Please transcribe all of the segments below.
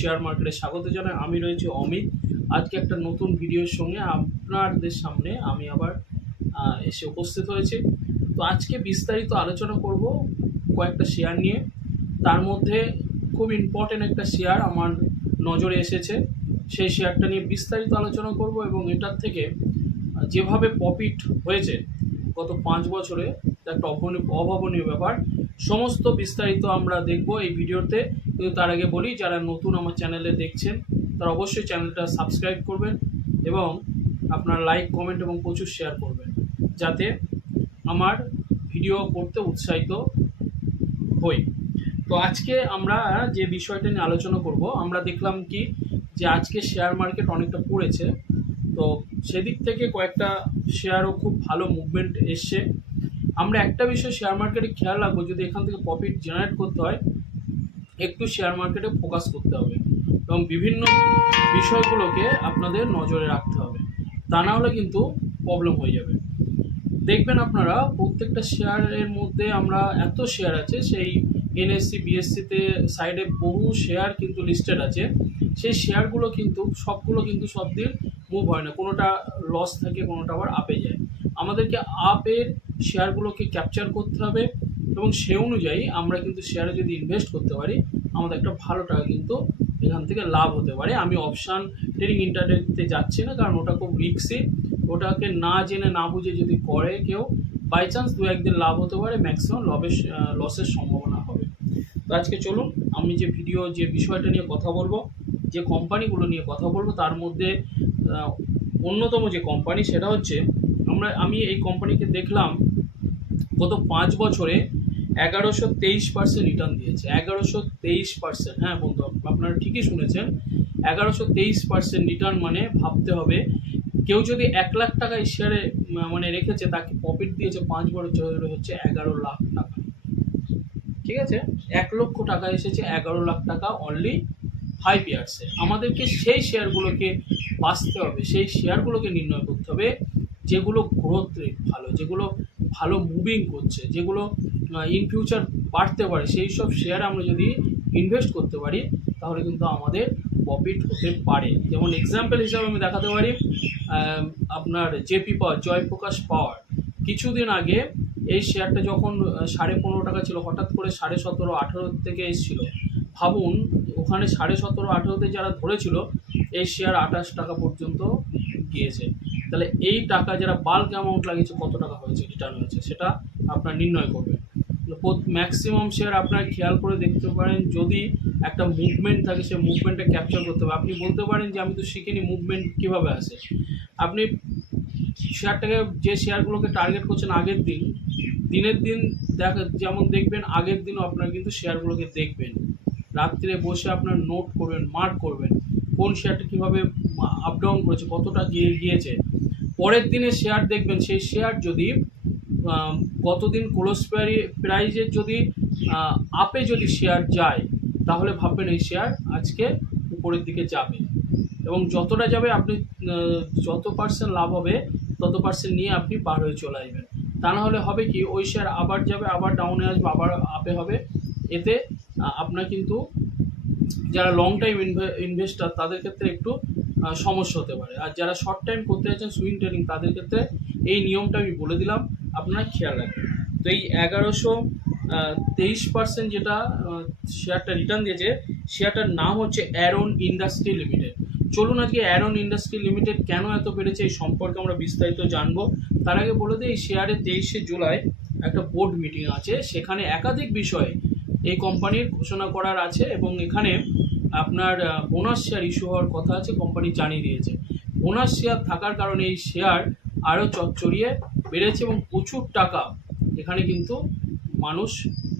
Share মার্কেটে স্বাগত জানাই। আমি রয়েছি অমিত। আজকে একটা নতুন ভিডিওর সঙ্গে আপনাদের সামনে আমি আবার এসে উপস্থিত হয়েছি। তো আজকে বিস্তারিত আলোচনা করব কয়েকটা শেয়ার নিয়ে। তার মধ্যে খুব ইম্পর্টেন্ট একটা শেয়ার আমার নজরে এসেছে। সেই শেয়ারটা নিয়ে বিস্তারিত আলোচনা করব এবং এটার থেকে যেভাবে প্রফিট হয়েছে গত 5 বছরে তা একটা অভাবনীয় ব্যাপার। সমস্ত বিস্তারিত আমরা দেখব এই ভিডিওতে। কিন্তু তার আগে বলি, যারা নতুন আমার চ্যানেলে দেখছেন তারা অবশ্যই চ্যানেলটা সাবস্ক্রাইব করবেন এবং আপনার লাইক, কমেন্ট এবং প্রচুর শেয়ার করবেন, যাতে আমার ভিডিও করতে উৎসাহিত হই। তো আজকে আমরা যে বিষয়টা নিয়ে আলোচনা করব, আমরা দেখলাম কি যে আজকে শেয়ার মার্কেট অনেকটা পড়েছে। তো সেদিক থেকে কয়েকটা শেয়ারও খুব ভালো মুভমেন্ট এসছে। আমরা একটা বিষয় শেয়ার মার্কেটে খেয়াল রাখবো, যদি এখান থেকে প্রফিট জেনারেট করতে হয় একটু শেয়ার মার্কেটে ফোকাস করতে হবে এবং বিভিন্ন বিষয়গুলোকে আপনাদের নজরে রাখতে হবে, তা না হলে কিন্তু প্রবলেম হয়ে যাবে। দেখবেন আপনারা প্রত্যেকটা শেয়ারের মধ্যে আমরা এত শেয়ার আছে, সেই এনএসসি বিএসসিতে সাইডে বহু শেয়ার কিন্তু লিস্টেড আছে। সেই শেয়ারগুলো কিন্তু সবগুলো কিন্তু সব দিন মুভ হয় না, কোনোটা লস থাকে, কোনোটা আবার আপে যায়। আমাদেরকে আপের শেয়ারগুলোকে ক্যাপচার করতে হবে এবং সে অনুযায়ী আমরা কিন্তু শেয়ারে যদি ইনভেস্ট করতে পারি আমাদের একটা ভালো টাকা কিন্তু এখান থেকে লাভ হতে পারে। আমি অপশান ট্রেডিং ইন্টারনেটে যাচ্ছি না, কারণ ওটা খুব রিস্কি। ওটাকে না জেনে না বুঝে যদি করে কেউ, বাই চান্স দু একদিন লাভ হতে পারে, ম্যাক্সিমাম লসের সম্ভাবনা হবে। তো আজকে চলুন আমি যে বিষয়টা নিয়ে কথা বলবো, যে কোম্পানিগুলো নিয়ে কথা বলবো, তার মধ্যে অন্যতম যে কোম্পানি সেটা হচ্ছে আমি এই কোম্পানিকে দেখলাম গত 5 বছরে 1123% রিটার্ন দিয়েছে। 1123%, হ্যাঁ বন্ধু, আপনারা ঠিকই শুনেছেন। 1123% রিটার্ন মানে ভাবতে হবে, কেউ যদি 1 লাখ টাকা এই শেয়ারে মানে রেখেছে, তাকে প্রফিট দিয়েছে 5 বছরে হচ্ছে 11 লাখ টাকা। ঠিক আছে, 1 লক্ষ টাকা এসেছে 11 লাখ টাকা অনলি 5 ইয়ার্সে। আমাদেরকে সেই শেয়ারগুলোকে বাছতে হবে, সেই শেয়ারগুলোকে নির্ণয় করতে হবে যেগুলো গ্রোথ রেট ভালো, যেগুলো ভালো মুভিং করছে, যেগুলো ইন ফিউচার বাড়তে পারে। সেই সব শেয়ার আমরা যদি ইনভেস্ট করতে পারি তাহলে কিন্তু আমাদের প্রফিট হতে পারে। যেমন এক্সাম্পল হিসাবে আমি দেখাতে পারি আপনার জেপি পাওয়ার, জয়প্রকাশ পাওয়ার। কিছুদিন আগে এই শেয়ারটা যখন 15.5 টাকা ছিল, হঠাৎ করে 17.5-18 থেকে এসেছিলো। ভাবুন, ওখানে 17.5-18তে যারা ধরেছিল, এই শেয়ার 28 টাকা পর্যন্ত গিয়েছে। তাহলে এই টাকা যারা বাল্ক অ্যামাউন্ট লাগিয়েছে, কত টাকা হয়েছে, রিটার্ন হয়েছে, সেটা আপনার নির্ণয় করবেন। ম্যাক্সিমাম শেয়ার আপনার খেয়াল করে দেখতে পারেন, যদি একটা মুভমেন্ট থাকে সেই মুভমেন্টটা ক্যাপচার করতে হবে। আপনি বলতে পারেন যে আমি তো শিখিনি মুভমেন্ট কীভাবে আসে। আপনি শেয়ারটাকে, যে শেয়ারগুলোকে টার্গেট করছেন আগের দিনের দিন যেমন দেখবেন, আগের দিনও আপনার কিন্তু শেয়ারগুলোকে দেখবেন, রাত্রে বসে আপনার নোট করবেন, মার্ক করবেন কোন শেয়ারটা কীভাবে আপ ডাউন করেছে, কতটা গিয়েছে। পরের দিনে শেয়ার দেখবেন, সেই শেয়ার যদি গতদিন ক্লোজ প্রাইজের যদি আপে যদি শেয়ার যায়, তাহলে ভাববেন এই শেয়ার আজকে উপরের দিকে যাবে, এবং যতটা যাবে আপনি যত পার্সেন্ট লাভ হবে তত পার্সেন্ট নিয়ে আপনি পার হয়ে চলে আসবেন। তা না হলে হবে কি, ওই শেয়ার আবার যাবে, আবার ডাউনে আসবে, আবার আপে হবে। এতে আপনার কিন্তু যারা লং টাইম ইনভেস্টার তাদের ক্ষেত্রে একটু সমস্যা হতে পারে। আর যারা শর্ট টাইম করতে যাচ্ছেন সুইং ট্রেডিং, তাদের ক্ষেত্রে এই নিয়মটা আমি বলে দিলাম, আপনারা খেয়াল রাখবেন। তো এই 1123% যেটা শেয়ারটা রিটার্ন দিয়েছে, শেয়ারটার নাম হচ্ছে অ্যারন ইন্ডাস্ট্রি লিমিটেড। চলুন আজকে অ্যারন ইন্ডাস্ট্রি লিমিটেড কেন এত বেড়েছে এই সম্পর্কে আমরা বিস্তারিত জানবো। তার আগে বলে দিই, এই শেয়ারে 23শে জুলাই একটা বোর্ড মিটিং আছে, সেখানে একাধিক বিষয় এই কোম্পানির ঘোষণা করার আছে এবং এখানে আপনার বোনাস শেয়ার ইস্যু হওয়ার কথা আছে, কোম্পানি জানিয়ে দিয়েছে। বোনাস শেয়ার থাকার কারণে এই শেয়ার আরও চড়চড়িয়ে বেড়েছে এবং প্রচুর টাকা এখানে কিন্তু মানুষ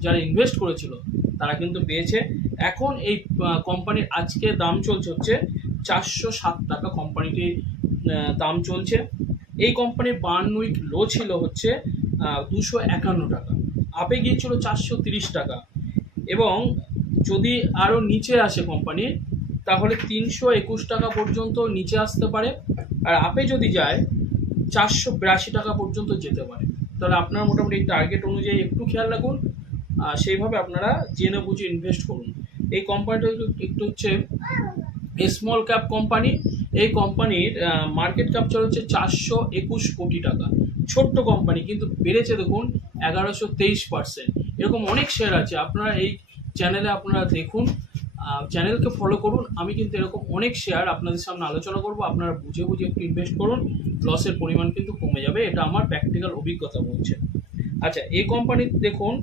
যারা ইনভেস্ট করেছিল তারা কিন্তু পেয়েছে। এখন এই কোম্পানির আজকে দাম চলছে হচ্ছে 407 টাকা, কোম্পানিটির দাম চলছে। এই কোম্পানির বার্ন উইক লো ছিল হচ্ছে 251 টাকা, আপে গিয়েছিল 430 টাকা, এবং যদি আরও নিচে আসে কোম্পানি তাহলে 321 টাকা পর্যন্ত নিচে আসতে পারে, আর আপে যদি যায় 482 টাকা পর্যন্ত যেতে পারে। তাহলে আপনারা মোটামুটি এই টার্গেট অনুযায়ী একটু খেয়াল রাখুন, সেইভাবে আপনারা জেনে বুঝে ইনভেস্ট করুন। এই কোম্পানিটা একটু হচ্ছে স্মল ক্যাপ কোম্পানি। এই কোম্পানির মার্কেট ক্যাপচার হচ্ছে 421 কোটি টাকা। ছোট্ট কোম্পানি কিন্তু বেড়েছে দেখুন 1123%। এরকম অনেক শেয়ার আছে, আপনারা এই চ্যানেলে আপনারা দেখুন, চ্যানেলকে ফলো করুন। আমি কিন্তু এরকম অনেক শেয়ার আপনাদের সামনে আলোচনা করব, আপনারা বুঝে বুঝে একটু ইনভেস্ট করুন, লসের পরিমাণ কিন্তু কমে যাবে, এটা আমার প্র্যাকটিক্যাল অভিজ্ঞতা বলছে। আচ্ছা, এই কোম্পানি দেখুন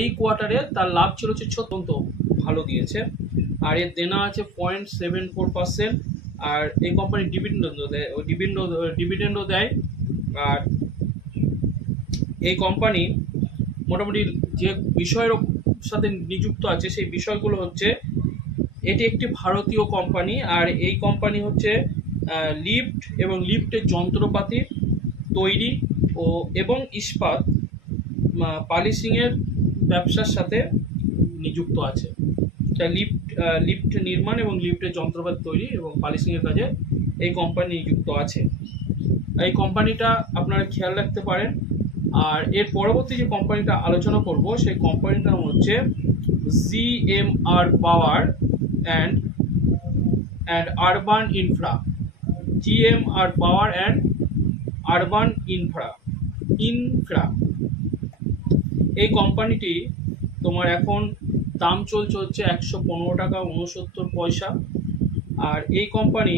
এই কোয়ার্টারে তার লাভ ছিল হচ্ছে অত্যন্ত ভালো দিয়েছে, আর এর দেনা আছে 0.74%। আর এই কোম্পানি ডিভিডেন্ডও দেয়, ডিভিডেন্ডও দেয়। আর এই কোম্পানি মোটামুটি যে বিষয়ের সাথে নিযুক্ত আছে সেই বিষয়গুলো হচ্ছে, এটি একটি ভারতীয় কোম্পানি, আর এই কোম্পানি হচ্ছে লিফট এবং লিফটের যন্ত্রপাতি তৈরি এবং ইস্পাত পালিশিংয়ের ব্যবসার সাথে নিযুক্ত আছে। লিফট নির্মাণ এবং লিফটের যন্ত্রপাতি তৈরি এবং পালিশিংয়ের কাজে এই কোম্পানি নিযুক্ত আছে। এই কোম্পানিটা আপনারা খেয়াল রাখতে পারেন। আর এর পরবর্তী যে কোম্পানিটা আলোচনা করব সেই কোম্পানিটার নাম হচ্ছে GMR power and urban infra. GMR power and urban infra. এই কোম্পানিটি তোমার এখন দাম চলছে হচ্ছে 115 টাকা 69 পয়সা। আর এই কোম্পানি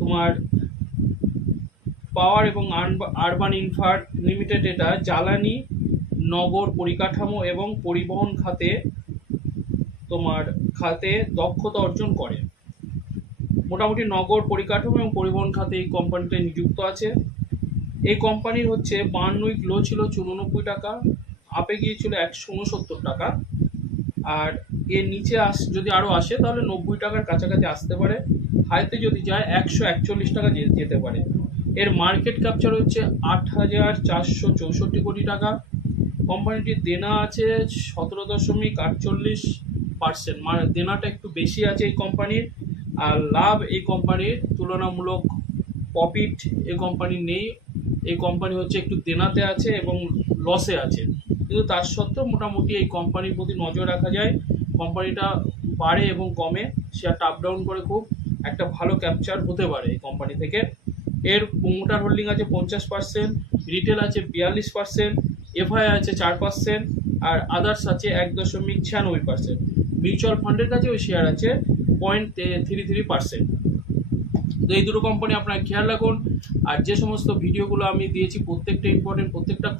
তোমার পাওয়ার এবং আরবান ইনফ্রা লিমিটেড, এটা জ্বালানি, নগর পরিকাঠামো এবং পরিবহন খাতে দক্ষতা অর্জন করে। মোটামুটি নগর পরিকাঠামো এবং পরিবহন খাতে এই কোম্পানিটা নিযুক্ত আছে। এই কোম্পানির হচ্ছে 52 উইক লো ছিল 94 টাকা, আপে গিয়েছিল 169 টাকা। আর এর নিচে যদি আরও আসে তাহলে 90 টাকার কাছাকাছি আসতে পারে, হাইতে যদি যায় 141 টাকা যেতে পারে। এর মার্কেট ক্যাপচার হচ্ছে 8,464 কোটি টাকা। কোম্পানিটির দেনা আছে 17.48%, দেনাটা একটু বেশি আছে এই কোম্পানির। আর লাভ এই কোম্পানির তুলনামূলক প্রফিট এই কোম্পানির নেই। এই কোম্পানি হচ্ছে একটু দেনাতে আছে এবং লসে আছে, কিন্তু তার সত্ত্বেও মোটামুটি এই কোম্পানির প্রতি নজর রাখা যায়। কোম্পানিটা বাড়ে এবং কমে, শেয়ারটা আপ ডাউন করে, খুব একটা ভালো ক্যাপচার হতে পারে এই কোম্পানি থেকে। এর প্রোমোটার হোল্ডিং আছে 50%, রিটেল আছে 42%, এফআই আছে 4%, আর আদার্স আছে 1.96%। মিউচুয়াল ফান্ডের কাছে ওই শেয়ার আছে 0.33%। তো এই দুটো কোম্পানি আপনারা খেয়াল রাখুন। আর যে সমস্ত ভিডিওগুলো আমি দিয়েছি প্রত্যেকটা ইম্পর্টেন্ট, প্রত্যেকটা